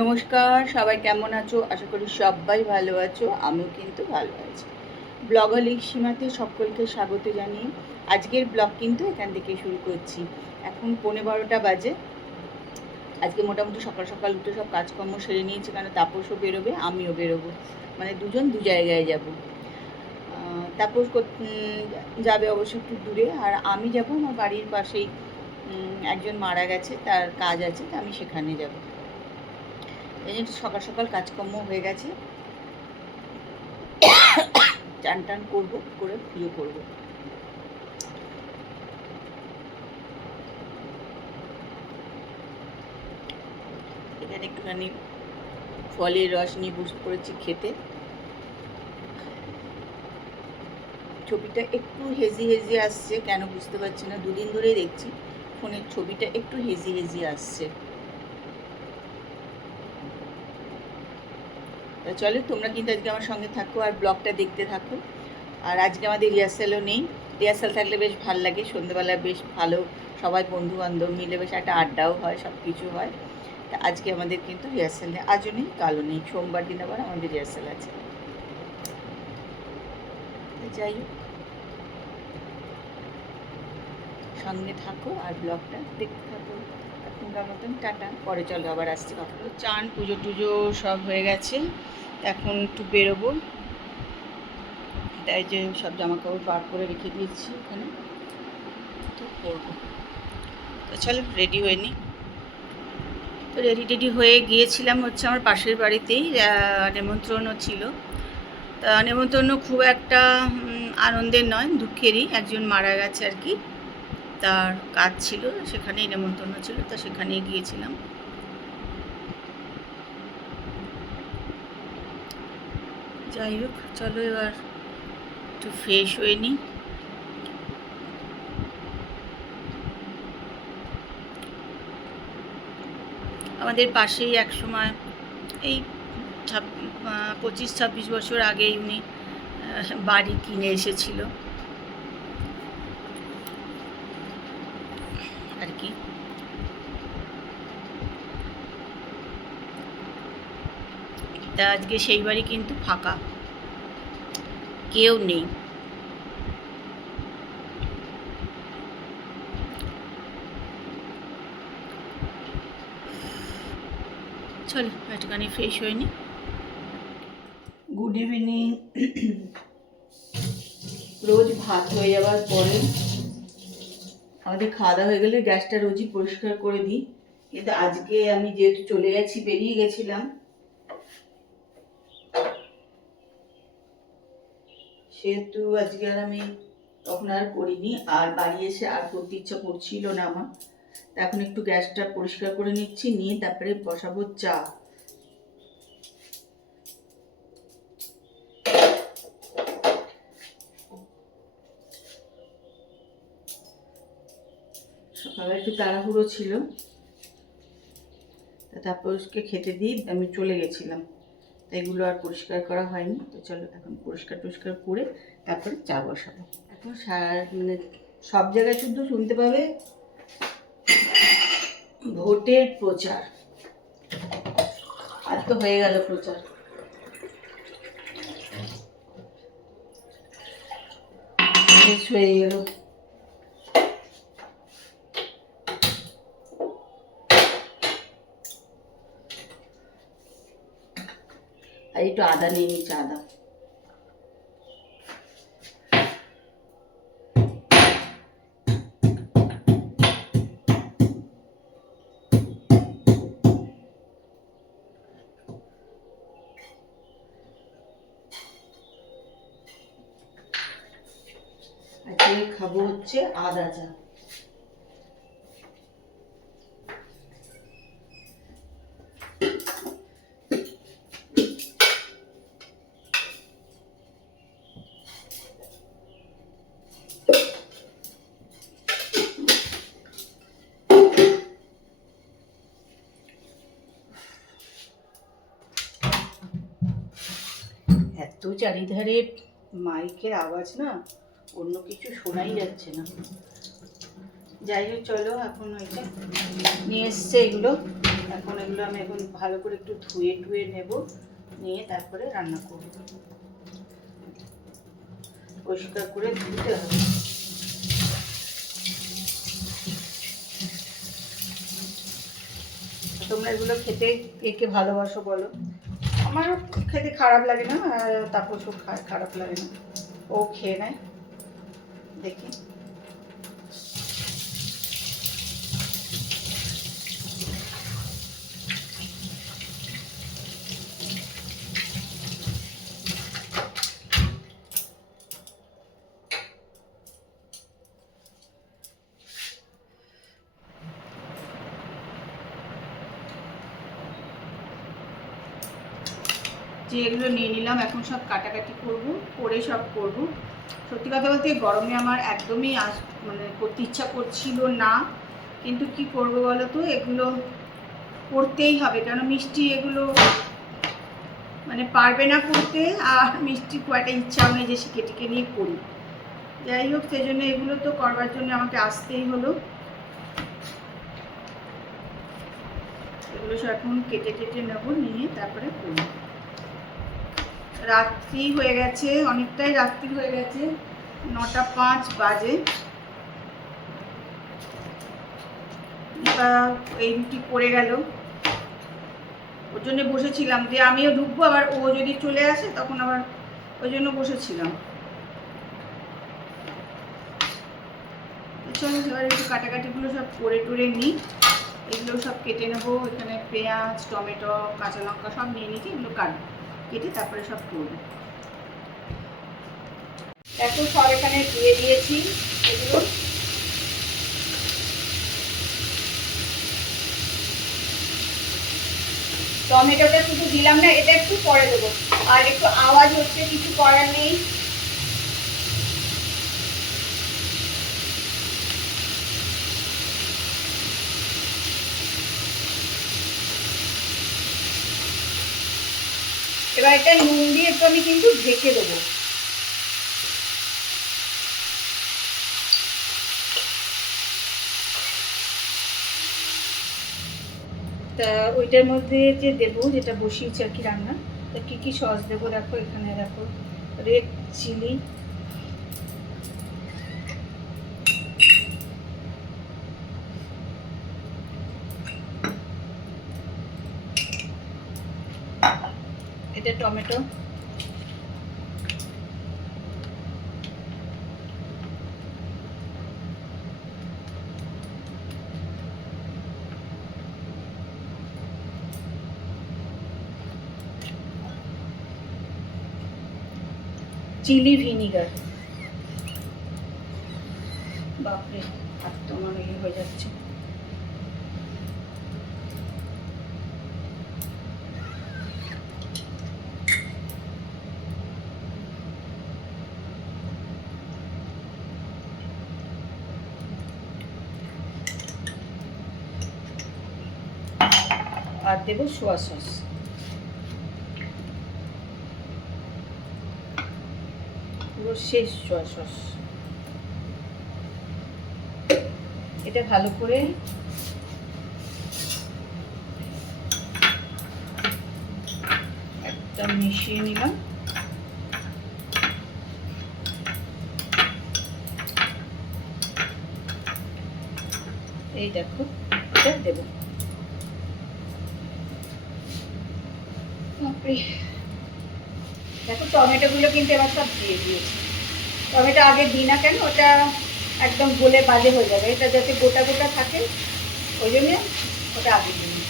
নমস্কার, সবাই কেমন আছো? আশা করি সবাই ভালো আছো। আমিও কিন্তু ভালো আছি। ব্লগার সীমাতে সকলকে স্বাগত জানিয়ে আজকের ব্লগ কিন্তু এখান থেকে শুরু করছি। এখন 11:15 বাজে। আজকে মোটামুটি সকাল সকাল উঠে সব কাজকর্ম সেরে নিয়েছি, কারণ তাপসও বেরোবে, আমিও বেরোবো, মানে দুজন দু জায়গায় যাব। তাপস যাবে অবশ্য একটু দূরে, আর আমি যাব আমার বাড়ির পাশেই। একজন মারা গেছে, তার কাজ আছে, আমি সেখানে যাব। এই জন্য সকাল সকাল কাজকর্ম হয়ে গেছে। চান টান করবো, করে বিয়ে করবো। এখানে একটুখানি ফলের রস নিয়ে বসে পড়েছি খেতে। ছবিটা একটু হেজি হেজি আসছে, কেন বুঝতে পারছি না। দুদিন ধরেই দেখছি ফোনের ছবিটা একটু হেজি হেজি আসছে। চলো, তোমরা কিন্তু আজকে আমার সঙ্গে থাকো আর ব্লগটা দেখতে থাকো। আর আজকে আমাদের রিহার্সালও নেই। রিহার্সাল থাকলে বেশ ভালো লাগে, সন্ধ্যেবেলা বেশ ভালো, সবাই বন্ধু বান্ধব মিলে বেশ একটা আড্ডাও হয়, সব কিছু হয়। তা আজকে আমাদের কিন্তু রিহার্সাল নেই, আজও নেই, কালও নেই। সোমবার দিন আবার আমাদের রিহার্সাল আছে। যাই হোক, সঙ্গে থাকো আর ব্লগটা দেখতে থাকো। এখনকার মতন টাটা, পরে চলো আবার আসছি কথা। চান পুজো টুজো সব হয়ে গেছে, এখন একটু বেরোবো, তাই যে সব জামা কাপড় বার করে রেখে দিয়েছি ওখানে, তো করবো। তো চলো রেডি হয়ে নিই। তো রেডি হয়ে গিয়েছিলাম হচ্ছে আমার পাশের বাড়িতেই, নেমন্ত্রণও ছিল। তা নেমন্ত্রণ খুব একটা আনন্দের নয়, দুঃখেরই। একজন মারা গেছে আর কি, তার কাজ ছিল, সেখানেই নেমন্ত্রণ ছিল, তা সেখানেই গিয়েছিলাম। যাই হোক, চলো এবার একটু ফ্রেশ হয়ে নিই। আমাদের পাশেই এক সময়, এই 25-26 বছর আগেই উনি বাড়ি কিনে এসেছিল আর কি। তা আজকে সেই বাড়ি কিন্তু ফাঁকা, কেউ নেই। চলো একটুখানি ফ্রেশ হয়ে নি। Good evening. রোজ ভাত হয়ে যাওয়ার পরে আমাদের খাওয়া দাওয়া হয়ে গেলে গ্যাসটা রোজই পরিষ্কার করে দিই, কিন্তু আজকে আমি যেহেতু চলে গেছি, বেরিয়ে গেছিলাম, সেহেতু আজকে আর আমি তখন আর করিনি। আর বাড়ি এসে আর করতে ইচ্ছা করছিল না আমার। এখন একটু গ্যাসটা পরিষ্কার করে নিচ্ছি, নিয়ে তারপরে বসাবো চা। সকালে একটু তাড়াহুড়ো ছিল, তারপর ওকে খেতে দিয়ে আমি চলে গেছিলাম, তাই এগুলো আর পরিষ্কার করা হয়নি। তো চলো এখন পরিষ্কার টরিষ্কার করে তারপরে চা বসাবো। এখন মানে সব জায়গায় শুধু শুনতে পাবে ভোটের প্রচার। আর তো হয়ে গেল প্রচার, শেষ হয়ে গেল। আর একটু আদা নিয়ে নিচ্ছি, আদা। আজকে খাবো হচ্ছে আদা চা। এত চারিধারে মাইকের আওয়াজ না, অন্য কিছু শোনাই যাচ্ছে না। যাই হোক, চলো এখন ওইটা নিয়ে এসছে এগুলো। এখন এগুলো আমি এখন ভালো করে একটু ধুয়ে টুয়ে নেব, নিয়ে তারপরে রান্না করব। পরিষ্কার করে ধুতে হবে। তোমরা এগুলো খেতে কে কে ভালোবাসো বলো? আমারও খেতে খারাপ লাগে না, আর তাপসও খায়, খারাপ লাগে না, ও খেয়ে নেয়। দেখি যে এগুলো নিয়ে নিলাম, এখন সব কাটাকাটি করব, করে সব করব। সত্যি কথা বলতে গরমে আমার একদমই মানে করতে ইচ্ছা করছিল না, কিন্তু কি করব বলো তো, এগুলো করতেই হবে, কারণ মিষ্টি এগুলো মানে পারবে না করতে, আর মিষ্টি খুব একটা ইচ্ছাও নেই যে শিখে টিকে নিয়ে করি। যাই হোক, সেই জন্য এগুলো তো করবার জন্য আমাকে আসতেই হলো। এগুলো সব এখন কেটে কেটে নেব, নিয়ে তারপরে করব। রাত্রি হয়ে গেছে, অনেকটাই রাত্রি হয়ে গেছে, 9টা 5 বাজে। এই রুটি পড়ে গেল, ওর জন্য বসেছিলাম যে আমিও ঢুকবো, আবার ও যদি চলে আসে তখন আবার ওই জন্য বসেছিলাম। চলো এবার একটু কাটাকাটিগুলো সব করে টুরে নিই, এগুলো সব কেটে নেবো। এখানে পেঁয়াজ, টমেটো, কাঁচা লঙ্কা সব নিয়ে নিয়েছি, এগুলো কেটে তারপরে সব করবো। দেখো সব এখানে দিয়ে দিয়েছি এগুলো। টমেটোটা শুধু দিলাম না, এটা একটু পরে দেবো, আর একটু আওয়াজ হচ্ছে, কিছু করার নেই। এবার এটা নুন দিয়ে একটু আমি কিন্তু ঢেকে দেবো। তা ওইটার মধ্যে যে দেবো, যেটা বসিয়েছি আর কি রান্না, তা কী কী সস দেবো দেখো, এখানে দেখো রেড চিলি, এটা টমেটো, চিলি ভিনিগার। বাপরে, হাত তো আমার হয়ে যাচ্ছে। আর দেবো সোয়া সস। পুরো শেষ সোয়া সস। এটা ভালো করে একটা মিশিয়ে নিলাম। এই দেখো, এটা দেবো। দেখো টমেটোগুলো কিন্তু এবার সব দিয়ে দিয়েছি। টমেটো আগে দিই না কেন, ওটা একদম গলে বাজে হয়ে যাবে, এটা যাতে গোটা গোটা থাকে, ওই জন্য ওটা আগে দিই।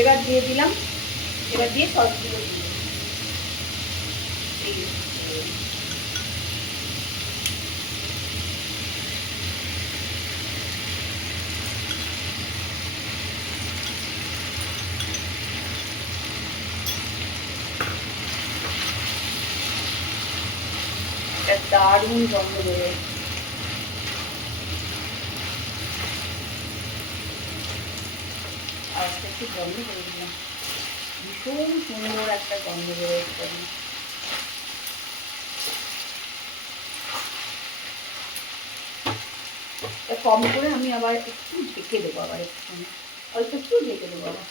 এবার দিয়ে দিলাম, এবার দিয়ে সসগুলো দিয়ে দারুণ গন্ধ বেরোয়। আজকে একটু গন্ধ করে দিলাম, ভীষণ সুন্দর একটা গন্ধ বেরোয়। কম করে আমি আবার একটু ঢেকে দেবো, আবার একটুখানি অল্প একটু ঢেকে দেবো আবার।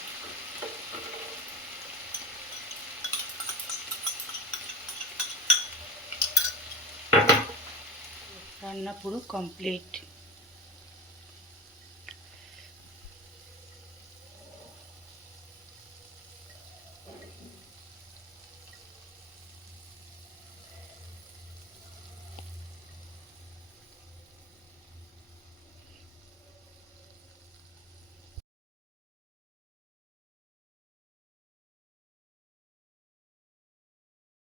রান্না পুরো কমপ্লিট।